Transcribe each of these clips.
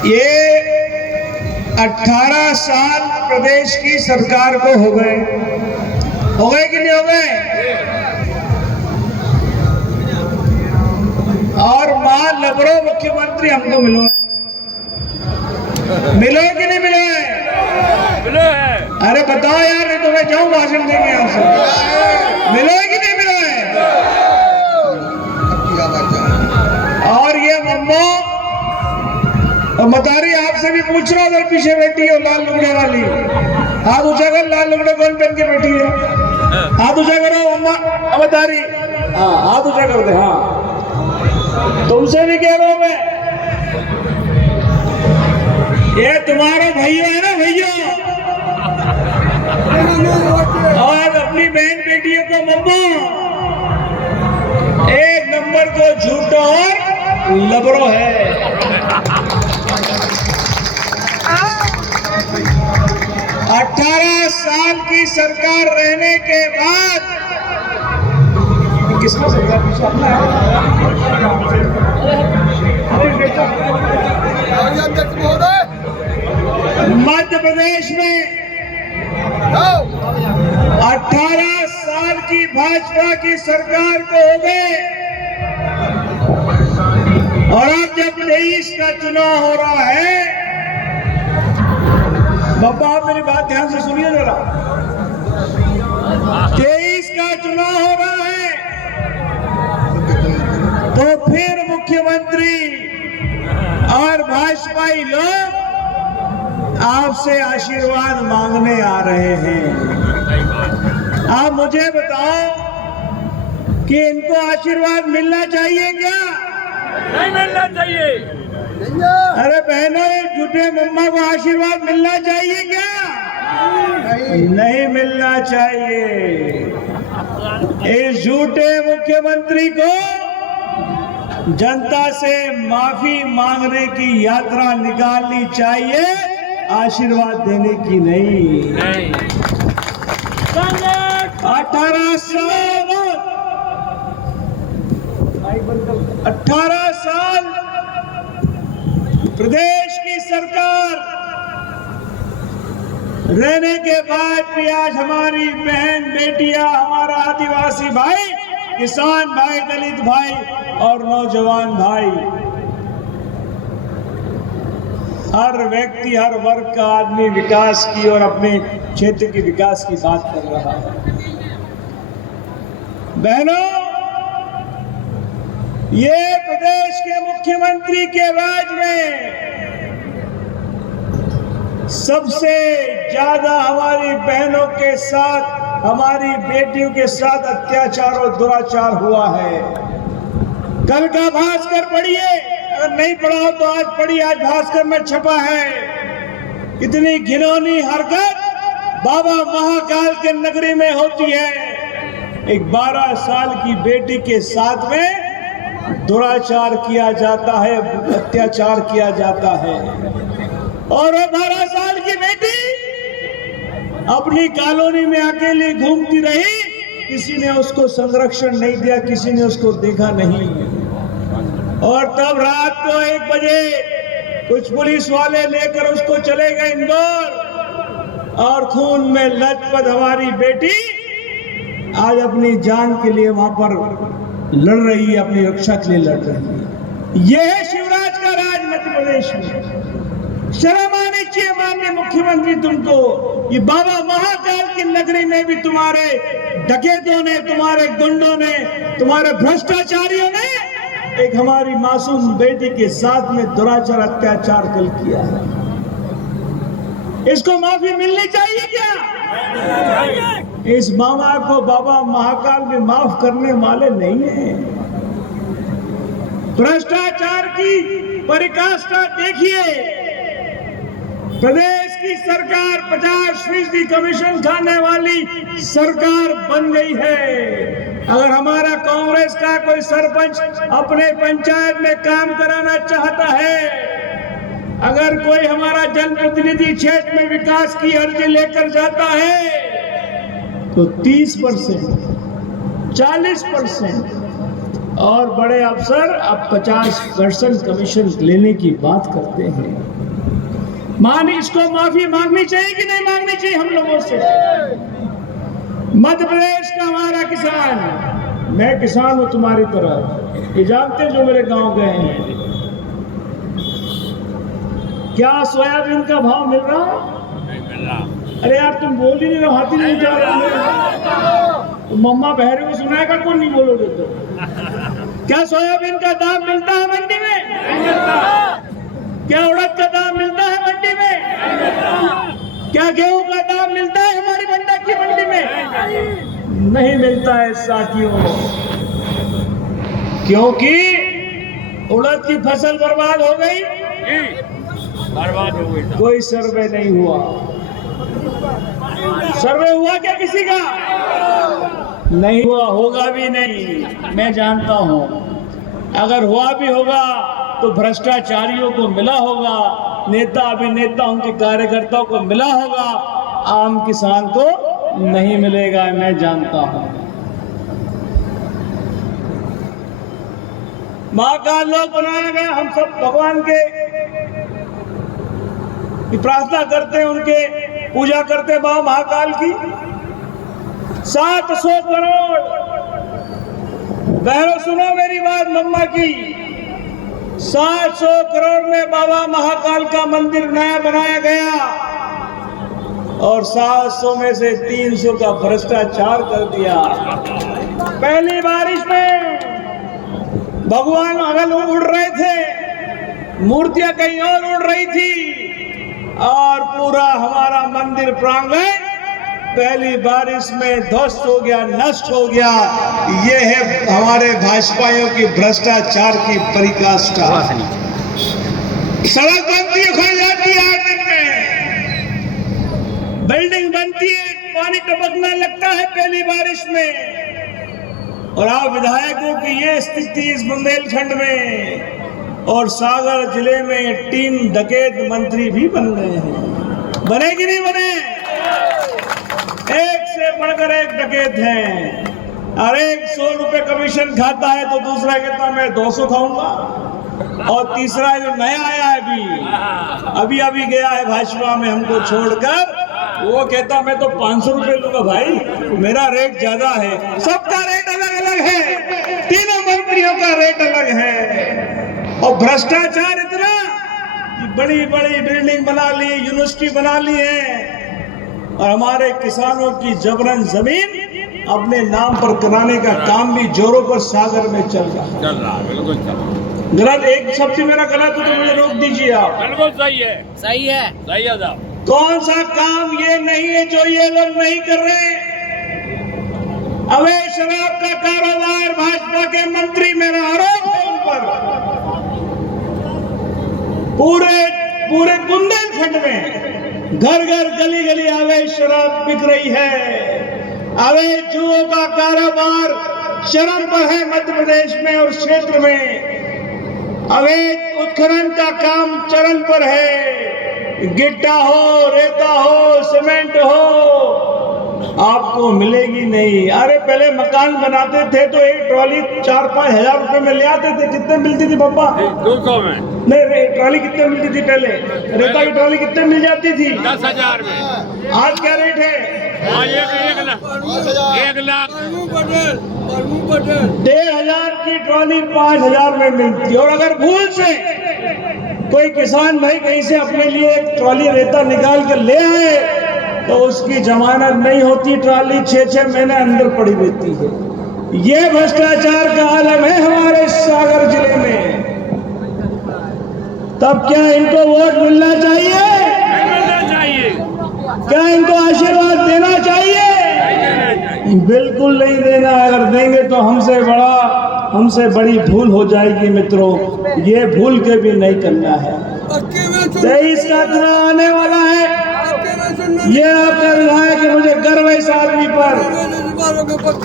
ये 18 साल प्रदेश की सरकार को हो गए कि नहीं हो गए? और मां लबरो मुख्यमंत्री हमको मिलो कि नहीं मिलो है? अरे बताओ यार, नहीं तो मैं जाऊं भाषण देंगे यहाँ से। मिलो कि नहीं मिलो है? और ये मम्मो और मतारी आपसे भी पूछ रहा, उधर पीछे बैठी है लाल लुगड़े वाली, हाथ ऊंचा कर। लाल लुगड़े कौन पहन के बैठी है? हाथ ऊंचा करो मम्मा मतारी, हाँ हाथ ऊंचा कर दे। हाँ तुमसे भी कह रहा हूं मैं, ये तुम्हारा भैया है ना, भैया, और अपनी बहन बेटियों को मम्मा एक नंबर को झूठा और लबरो है। 18 साल की सरकार रहने के बाद किसका सरकार पीछे अपना मध्य प्रदेश में 18 साल की भाजपा की सरकार को हो गए, और अब जब 23 का चुनाव हो रहा है, बाबा आप मेरी बात ध्यान से सुनिए जरा। 23 का चुनाव हो रहा है, तो फिर मुख्यमंत्री और भाजपाई लोग आपसे आशीर्वाद मांगने आ रहे हैं। आप मुझे बताओ कि इनको आशीर्वाद मिलना चाहिए क्या? नहीं मिलना चाहिए। अरे बहनों, झूठे मम्मा को आशीर्वाद मिलना चाहिए क्या? नहीं मिलना चाहिए। इस झूठे मुख्यमंत्री को जनता से माफी मांगने की यात्रा निकालनी चाहिए, आशीर्वाद देने की नहीं। 18 साल प्रदेश की सरकार रहने के बाद भी आज हमारी बहन बेटियां, हमारा आदिवासी भाई, किसान भाई, दलित भाई और नौजवान भाई, हर व्यक्ति, हर वर्ग का आदमी विकास की और अपने क्षेत्र के विकास की बात कर रहा है। बहनों, ये प्रदेश के मुख्यमंत्री के राज में सबसे ज्यादा हमारी बहनों के साथ, हमारी बेटियों के साथ अत्याचार और दुराचार हुआ है। कल का भास्कर पढ़िए, अगर नहीं पढ़ा हो तो आज पढ़िए, आज भास्कर में छपा है। इतनी घिनौनी हरकत बाबा महाकाल के नगरी में होती है। एक 12 साल की बेटी के साथ में दुराचार किया जाता है, अत्याचार किया जाता है, और वो 12 साल की बेटी अपनी कॉलोनी में अकेली घूमती रही, किसी ने उसको संरक्षण नहीं दिया, किसी ने उसको देखा नहीं। और तब रात को 1 बजे कुछ पुलिस वाले लेकर उसको चले गए इंदौर, और खून में लथपथ हमारी बेटी आज अपनी जान के लिए वहां पर लड़ रही है, अपनी रक्षा के लिए लड़ रही है। यह है शिवराज का राज मध्य प्रदेश में। शर्म आनी चाहिए माननीय मुख्यमंत्री तुमको। ये बाबा महाकाल की नगरी में भी तुम्हारे डकैतों ने, तुम्हारे गुंडों ने, तुम्हारे भ्रष्टाचारियों ने एक हमारी मासूम बेटी के साथ में दुराचार, अत्याचार कल किया है। इसको माफी मिलनी चाहिए क्या? इस मामा को बाबा महाकाल भी माफ करने वाले नहीं है। भ्रष्टाचार की पराकाष्ठा देखिए। प्रदेश की सरकार 50% कमीशन खाने वाली सरकार बन गई है। अगर हमारा कांग्रेस का कोई सरपंच अपने पंचायत में काम कराना चाहता है, अगर कोई हमारा जनप्रतिनिधि क्षेत्र में विकास की अर्जी लेकर जाता है, तो 30%, 40% और बड़े अफसर अब 50% कमीशन लेने की बात करते हैं। इसको माफी मांगनी चाहिए कि नहीं मांगनी चाहिए हम लोगों से? मध्य प्रदेश का हमारा किसान, मैं किसान हूं तुम्हारी तरह, ये जानते जो मेरे गांव गए हैं, क्या सोयाबीन का भाव मिल रहा है? अरे यार तुम बोल ही नहीं रहे, हाथी नहीं जा रहे, तो मम्मा बहरे को सुनाएगा कौन नहीं बोलोगे तो? क्या सोयाबीन का दाम मिलता है मंडी में? क्या उड़द का दाम मिलता है मंडी में? क्या गेहूं का दाम मिलता है हमारी मंडा की मंडी में? नहीं मिलता है साथियों, क्योंकि उड़द की फसल बर्बाद हो गई, बर्बाद हो गई। कोई सर्वे नहीं हुआ। सर्वे हुआ क्या किसी का? नहीं हुआ, होगा भी नहीं, मैं जानता हूं। अगर हुआ भी होगा तो भ्रष्टाचारियों को मिला होगा, नेता अभिनेता उनके कार्यकर्ताओं को मिला होगा, आम किसान को नहीं मिलेगा, मैं जानता हूं। महाकाल लोक बनाया गया, हम सब भगवान के प्रार्थना करते हैं, उनके पूजा करते हैं बाबा महाकाल की। 700 करोड़, बहनों सुनो मेरी बात मम्मा की, 700 करोड़ में बाबा महाकाल का मंदिर नया बनाया गया और 700 में से 300 का भ्रष्टाचार कर दिया। पहली बारिश में भगवान अगल उड़ रहे थे, मूर्तियां कहीं और उड़ रही थी और पूरा हमारा मंदिर प्रांगण पहली बारिश में ध्वस्त हो गया, नष्ट हो गया। ये है हमारे भाजपाइयों की भ्रष्टाचार की पराकाष्ठा। सड़क बनती है, खुल जाती है 8 दिन में, बिल्डिंग बनती है, पानी टपकने लगता है पहली बारिश में। और आप विधायकों की ये स्थिति इस बुंदेलखंड में और सागर जिले में 3 डकैत मंत्री भी बन गए हैं। बने कि नहीं बने? एक से बढ़कर एक डकैत हैं। अरे 100 रुपए कमीशन खाता है तो दूसरा कहता मैं 200 खाऊंगा, और तीसरा जो नया आया है अभी गया है भाजपा में हमको छोड़कर, वो कहता मैं तो 500 रुपए लूंगा भाई, मेरा रेट ज्यादा है। सबका रेट अलग अलग है, तीनों मंत्रियों का रेट अलग है। और भ्रष्टाचार इतना कि बड़ी बड़ी बिल्डिंग बना ली, यूनिवर्सिटी बना ली है, और हमारे किसानों की जबरन जमीन अपने नाम पर कराने का काम भी जोरों पर सागर में चल रहा है। बिल्कुल चल रहा। गलत एक शब्द मेरा गलत हो तो मुझे रोक दीजिए आप। बिल्कुल सही है, सही है, सही है साहब। कौन सा काम ये नहीं है जो ये लोग नहीं कर रहे? अवैध शराब का कारोबार भाजपा के मंत्री, मेरा आरोप है उन पर। पूरे बुंदेलखंड में घर घर गली गली अवैध शराब बिक रही है। अवैध जुओं का कारोबार चरम पर है मध्य प्रदेश में और क्षेत्र में। अवैध उत्खनन का काम चरम पर है। गिट्टा हो, रेता हो, सीमेंट हो, आपको मिलेगी नहीं। अरे पहले मकान बनाते थे तो एक ट्रॉली 4-5 हजार रुपए में ले आते थे। कितने मिलती थी पापा? 200 में। नहीं, ट्रॉली कितने मिलती थी पहले? रेता की ट्रॉली कितने मिल जाती थी? 10,000 में। आज क्या रेट है? 1 लाख 1,500 की ट्रॉली 5,000 में मिलती है। और अगर भूल से कोई किसान भाई कहीं से अपने लिए एक ट्रॉली रेता निकाल कर ले आए तो उसकी जमानत नहीं होती, ट्रॉली 6-6 महीने अंदर पड़ी रहती है। ये भ्रष्टाचार का आलम है हमारे सागर जिले में। तब क्या इनको वोट मिलना चाहिए? मिलना चाहिए। क्या इनको आशीर्वाद देना चाहिए? बिल्कुल नहीं देना। अगर देंगे तो हमसे बड़ी भूल हो जाएगी मित्रों। ये भूल के भी नहीं करना है। 23 का चुनाव आने वाला है। ये आपका विधायक है, मुझे गर्व है इस आदमी पर।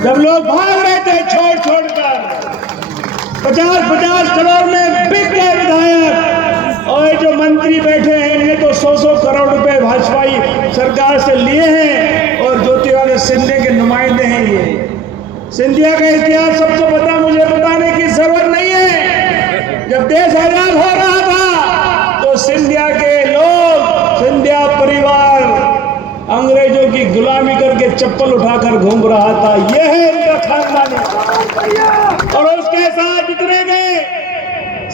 जब लोग भाग रहे थे छोड़ कर 50-50 करोड़ में बिक गए विधायक, और जो मंत्री बैठे हैं इन्हें तो 100-100 करोड़ रुपए भाजपाई सरकार से लिए हैं। और ज्योतिरादित्य सिंधिया के नुमाइंदे हैं ये। सिंधिया का इतिहास सबको पता, मुझे बताने की देश आजाद हो रहा था तो सिंधिया के लोग, सिंधिया परिवार अंग्रेजों की गुलामी करके चप्पल उठाकर घूम रहा था। यह है इनका खानदान। और उसके साथ जितने गए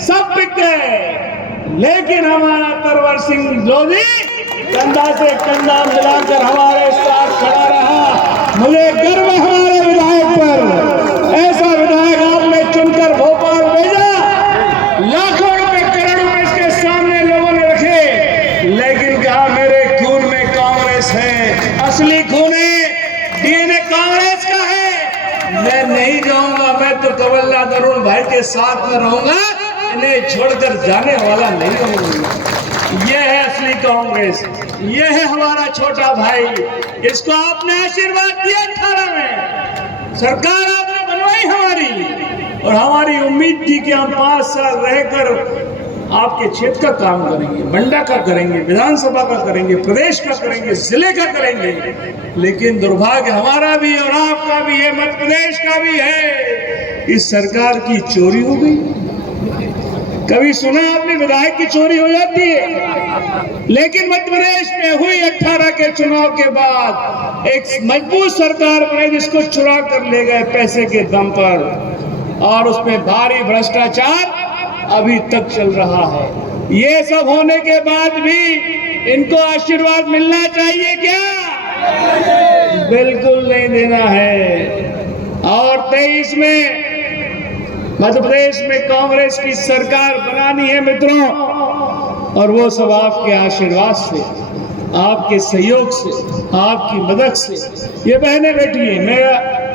सब बिक गए, लेकिन हमारा तरवर सिंह लोधी कंधा से कंधा मिलाकर हमारे साथ खड़ा रहा। मुझे गर्व है हमारे विधायक पर। ऐसा विधायक आपने चुनकर भोपाल भेजा, लाखों रुपए करोड़ों रुपए इसके सामने लोगों ने रखे, लेकिन कहा मेरे खून में कांग्रेस है, असली खून है, डीएनए कांग्रेस का है, मैं नहीं जाऊंगा, मैं तो कमलनाथ अरुण भाई के साथ में रहूंगा, इन्हें छोड़कर जाने वाला नहीं रहूंगा। यह है असली कांग्रेस, यह है हमारा छोटा भाई। इसको आपने आशीर्वाद दिया 18 में, सरकार आपने बनवाई हमारी, और हमारी उम्मीद थी कि हम 5 साल रहकर आपके क्षेत्र का काम करेंगे, मंडा का करेंगे, विधानसभा का करेंगे, प्रदेश का करेंगे, जिले का करेंगे। लेकिन दुर्भाग्य हमारा भी और आपका भी है, मध्य प्रदेश का भी है, इस सरकार की चोरी हो गई। कभी सुना आपने विधायक की चोरी हो जाती है? लेकिन मध्य प्रदेश में हुई 18 के चुनाव के बाद एक मजबूत सरकार बनी जिसको चुरा कर ले गए पैसे के दम पर, और उसमें भारी भ्रष्टाचार अभी तक चल रहा है। ये सब होने के बाद भी इनको आशीर्वाद मिलना चाहिए क्या? बिल्कुल नहीं देना है। और 23 में मध्य प्रदेश में कांग्रेस की सरकार बनानी है मित्रों, और वो सब आपके आशीर्वाद से, आपके सहयोग से, आपकी मदद से। ये बहनें बैठी हैं, मैं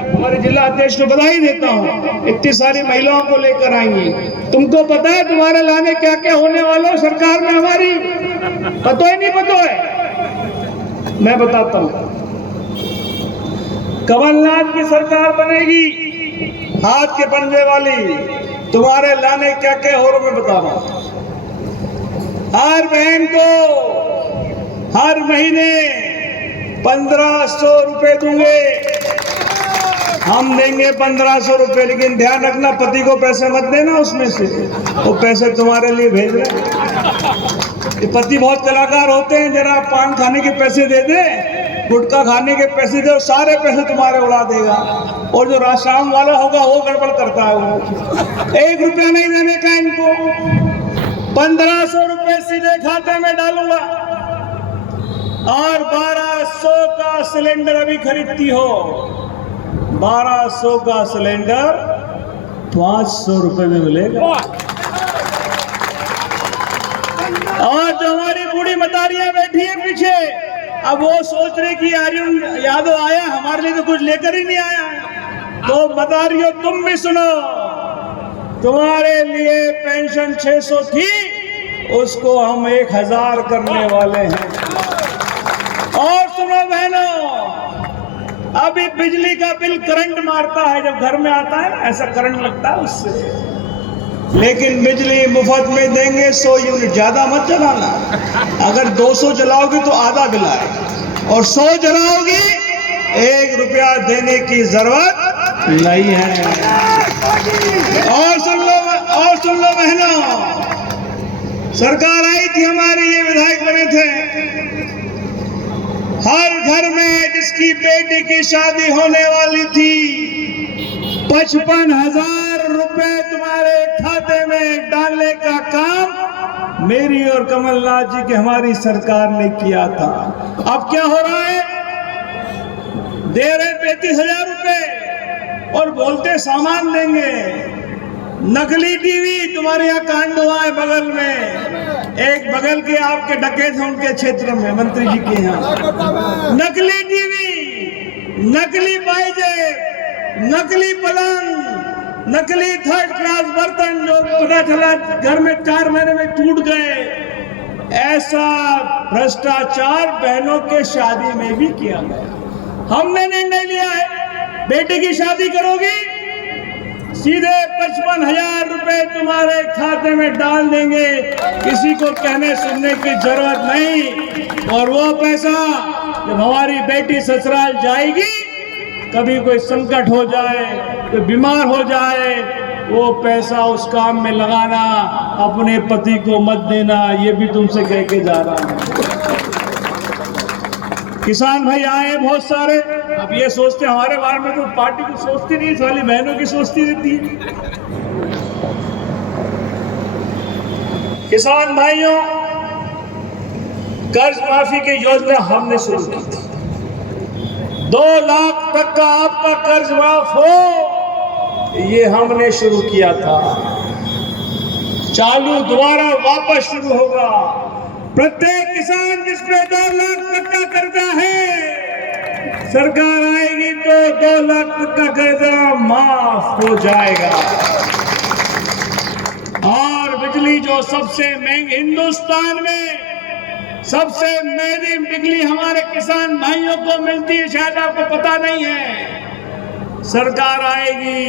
हमारे जिला अध्यक्ष को बधाई देता हूँ, इतनी सारी महिलाओं को लेकर आई हैं। तुमको पता है तुम्हारे लाने क्या क्या होने वाला है सरकार में हमारी? पता ही नहीं पता है? मैं बताता हूँ। कमलनाथ की सरकार बनेगी, हाथ के पंजे वाली। तुम्हारे लाने क्या क्या हो रहा मैं बता रहा हूं। हर बहन को हर महीने 1500 रुपए दूंगे, हम देंगे 1500 रुपए, लेकिन ध्यान रखना पति को पैसे मत देना उसमें से, वो पैसे तुम्हारे लिए भेज रहे हैं। ये पति बहुत कलाकार होते हैं, जरा पान खाने के पैसे दे दे, गुटखा खाने के पैसे दे, सारे पैसे तुम्हारे उड़ा देगा। और जो राशाम वाला होगा वो गड़बड़ करता है, वो 1 रुपया नहीं देने का इनको। 1500 रुपए सीधे खाते में डालूंगा, और 1200 का सिलेंडर अभी खरीदती हो, 1200 का सिलेंडर 500 रुपए में मिलेगा। और जो हमारी बूढ़ी मतारियां बैठी है पीछे, अब वो सोच रही कि अर्जुन यादव आया, हमारे लिए तो कुछ लेकर ही नहीं आया। तो मतारियों तुम भी सुनो, तुम्हारे लिए पेंशन 600 थी, उसको हम 1000 करने वाले हैं। और सुनो बहनों, अभी बिजली का बिल करंट मारता है, जब घर में आता है ना ऐसा करंट लगता है उससे, लेकिन बिजली मुफ्त में देंगे। 100 यूनिट, ज्यादा मत जलाना। अगर 200 जलाओगी तो आधा बिल आए, और 100 जलाओगी 1 रुपया देने की जरूरत नहीं है। और सुन लो बहनों, सरकार आई थी हमारी, ये विधायक बने थे, हर घर में जिसकी बेटी की शादी होने वाली थी 55,000 रुपए तुम्हारे खाते में डालने का काम मेरी और कमलनाथ जी की हमारी सरकार ने किया था। अब क्या हो रहा है? दे रहे 35,000 रुपए और बोलते सामान देंगे। नकली टीवी तुम्हारे यहाँ कांड हुआ है बगल में, एक बगल के आपके डकैत हैं उनके क्षेत्र में, मंत्री जी के यहाँ नकली टीवी, नकली पाइजे, नकली पलंग, नकली 3rd क्लास बर्तन, जो पता चला घर में 4 महीने में टूट गए। ऐसा भ्रष्टाचार बहनों के शादी में भी किया गया। हमने निर्णय लिया है, बेटे की शादी करोगी सीधे 55,000 रुपए तुम्हारे खाते में डाल देंगे, किसी को कहने सुनने की जरूरत नहीं। और वो पैसा जब हमारी बेटी ससुराल जाएगी, कभी कोई संकट हो जाए, कोई बीमार हो जाए, वो पैसा उस काम में लगाना, अपने पति को मत देना, ये भी तुमसे कह के जा रहा हूं। किसान भाई आए बहुत सारे, अब ये सोचते हमारे बारे में तो पार्टी को सोचती नहीं, साली बहनों की सोचती रहती है। किसान भाइयों, कर्ज माफी की योजना हमने शुरू की थी। 2 लाख तक का आपका कर्ज माफ हो, ये हमने शुरू किया था। चालू दोबारा वापस शुरू होगा। प्रत्येक किसान जिस पे 2 लाख तक का कर्जा है, सरकार आएगी तो 2 लाख तक का कर्जा माफ हो जाएगा। और बिजली जो सबसे महंगी हिंदुस्तान में सबसे महंगी बिजली हमारे किसान भाइयों को मिलती है, शायद आपको पता नहीं है। सरकार आएगी,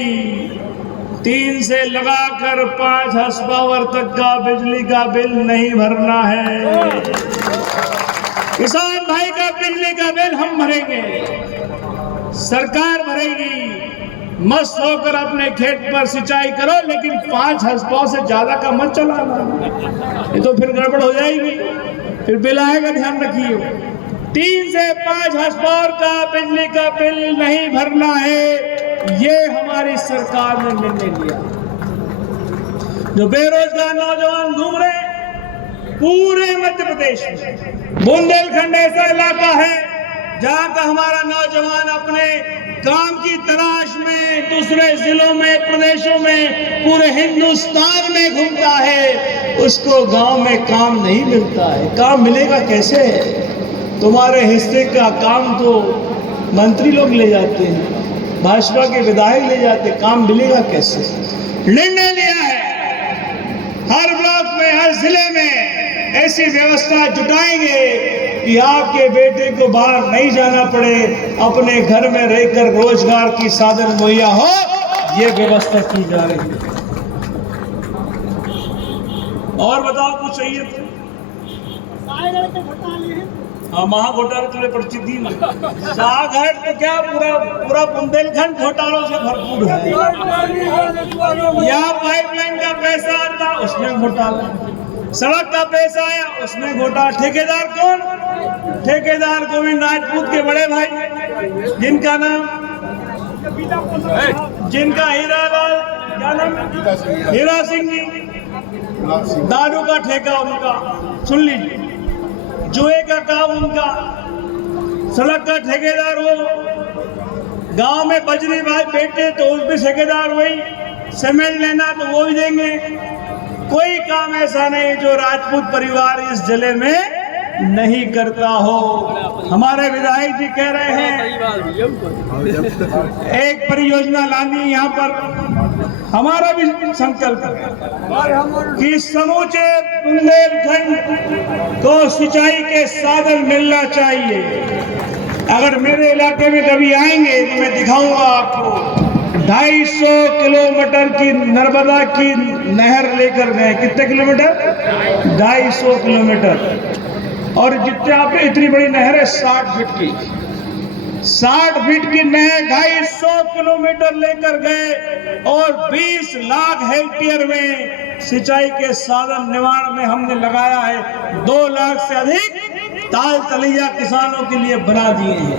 3 से लगाकर 5 हॉर्स पावर तक का बिजली का बिल नहीं भरना है। किसान भाई का बिजली का बिल हम भरेंगे, सरकार भरेगी। मस्त होकर अपने खेत पर सिंचाई करो, लेकिन 5 हॉर्स पावर से ज्यादा का मत चलाना, ये तो फिर गड़बड़ हो जाएगी, फिर बिल आएगा, ध्यान रखिए। 3 से 5 हॉर्स पावर का बिजली का बिल नहीं भरना है, ये हमारी सरकार ने निर्णय लिया। जो बेरोजगार नौजवान घूम रहे पूरे मध्य प्रदेश में, बुंदेलखंड ऐसा इलाका है जहां का हमारा नौजवान अपने काम की तलाश में दूसरे जिलों में, प्रदेशों में, पूरे हिंदुस्तान में घूमता है, उसको गांव में काम नहीं मिलता है। काम मिलेगा कैसे? तुम्हारे हिस्से का काम तो मंत्री लोग ले जाते हैं, भाजपा के विधायक ले जाते, काम मिलेगा कैसे? निर्णय लिया है हर ब्लॉक में, हर जिले में ऐसी व्यवस्था जुटाएंगे कि आपके बेटे को बाहर नहीं जाना पड़े, अपने घर में रहकर रोजगार की साधन मुहैया हो, ये व्यवस्था की जा रही है। और बताओ कुछ चाहिए तो? हाँ, महाघोटाले तुझे पर्ची दी ना। सागहट तो क्या पूरा बुंदेलखंड घोटालों से भरपूर है। यहाँ पाइपलाइन का पैसा आता, उसमें घोटाला। सड़क का पैसा आया, उसमें घोटाला। ठेकेदार कौन? ठेकेदार गोविंद राजपूत के बड़े भाई, जिनका नाम हीरालाल, क्या नाम? हीरा सिंह जी। दारू का ठेका उनका, सुन लीजिए। जुए का काम उनका। सड़क का ठेकेदार वो। गांव में बजरी भाई बेटे तो उस भी ठेकेदार वही। सीमेंट लेना तो वो भी देंगे। कोई काम ऐसा नहीं जो राजपूत परिवार इस जिले में नहीं करता हो। हमारे विधायक जी कह रहे हैं एक परियोजना लानी यहाँ पर। हमारा भी संकल्प है कि समूचे बुंदेलखंड को सिंचाई के साधन मिलना चाहिए। अगर मेरे इलाके में कभी आएंगे तो मैं दिखाऊंगा आपको। 250 किलोमीटर की नर्मदा की नहर लेकर गए। कितने किलोमीटर? 250 किलोमीटर। और जितने आपने इतनी बड़ी नहर है 60 फीट की, 60 फीट की नहर 250 किलोमीटर लेकर गए और 20 लाख हेक्टेयर में सिंचाई के साधन निर्माण में हमने लगाया है। 2 लाख से अधिक ताल तलैया किसानों के लिए बना दिए हैं।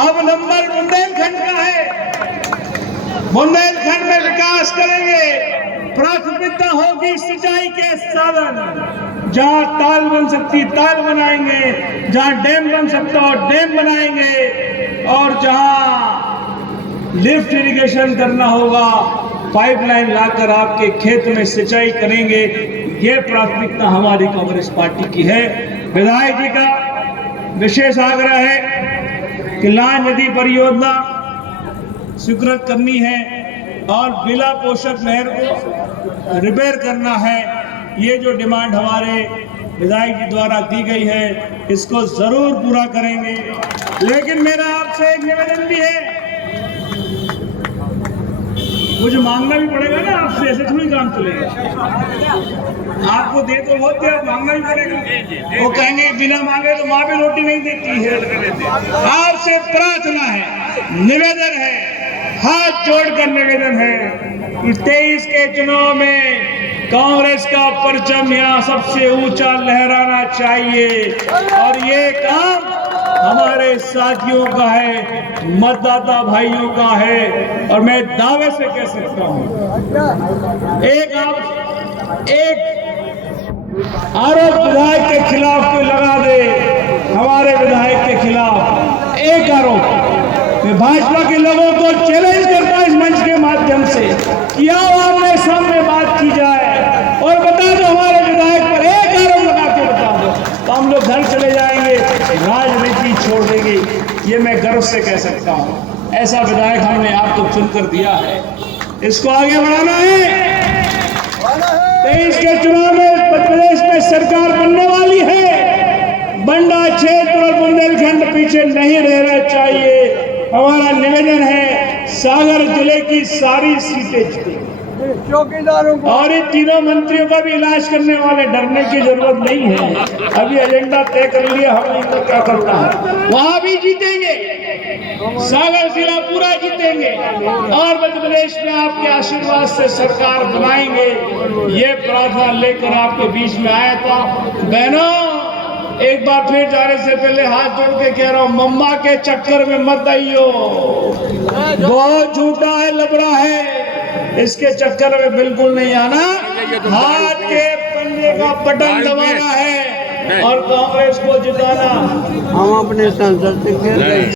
अब नंबर बुंदेलखंड का है। बुंदेलखंड में विकास करेंगे। प्राथमिकता होगी सिंचाई के साधन। जहां ताल बन सकती ताल बनाएंगे, जहां डैम बन सकता हो डैम बनाएंगे, और जहां लिफ्ट इरिगेशन करना होगा पाइपलाइन लाकर आपके खेत में सिंचाई करेंगे। ये प्राथमिकता हमारी कांग्रेस पार्टी की है। विधायक जी का विशेष आग्रह है कि लाल नदी परियोजना स्वीकृत करनी है और बिला पोषक नहर को रिपेयर करना है। ये जो डिमांड हमारे विधायक जी द्वारा दी गई है, इसको जरूर पूरा करेंगे। लेकिन मेरा आपसे एक निवेदन भी है, मुझे मांगना भी पड़ेगा ना आपसे, ऐसे थोड़ी काम चलेगा। आपको दे तो बहुत दिया, मांगना भी पड़ेगा। वो कहेंगे बिना मांगे तो माँ भी रोटी नहीं देती है। आपसे प्रार्थना है, निवेदन है, हाथ जोड़कर निवेदन है कि 23 के चुनाव में कांग्रेस का परचम यहाँ सबसे ऊंचा लहराना चाहिए और ये काम हमारे साथियों का है, मतदाता भाइयों का है और मैं दावे से कह सकता हूँ एक आरोप विधायक के खिलाफ कोई लगा दे, हमारे विधायक के खिलाफ एक आरोप, मैं भाजपा के लोगों को चैलेंज करता हूं इस मंच के माध्यम से कि आओ आमने सामने बात की जाए और बता दो हमारे विधायक पर एक आरोप लगा के बता दो तो हम लोग घर चले जाएंगे, राजनीति छोड़ देंगे। ये मैं गर्व से कह सकता हूं। ऐसा विधायक हमने आपको चुनकर दिया है, इसको आगे बढ़ाना है। 23 के चुनाव में प्रदेश में सरकार बनने वाली है, बंडा क्षेत्र और बुंदेलखंड पीछे नहीं रहना चाहिए। हमारा निवेदन है सागर जिले की सारी सीटें जीतेंगी चौकीदारों को और इन तीनों मंत्रियों का भी इलाज करने वाले, डरने की जरूरत नहीं है। अभी एजेंडा तय कर लिया हमने, इनको क्या करना है, वहां भी जीतेंगे, सागर जिला पूरा जीतेंगे और मध्य प्रदेश में आपके आशीर्वाद से सरकार बनाएंगे। ये प्रार्थना लेकर आपके बीच में आया था। बहनों, एक बार फिर जाने से पहले हाथ जोड़ के कह रहा हूं, मम्मा के चक्कर में मत आइयो, बहुत झूठा है, लबड़ा है, इसके चक्कर में बिल्कुल नहीं आना। हाथ के पंजे का बटन दबाना है और कांग्रेस को जिताना। हम अपने संसद से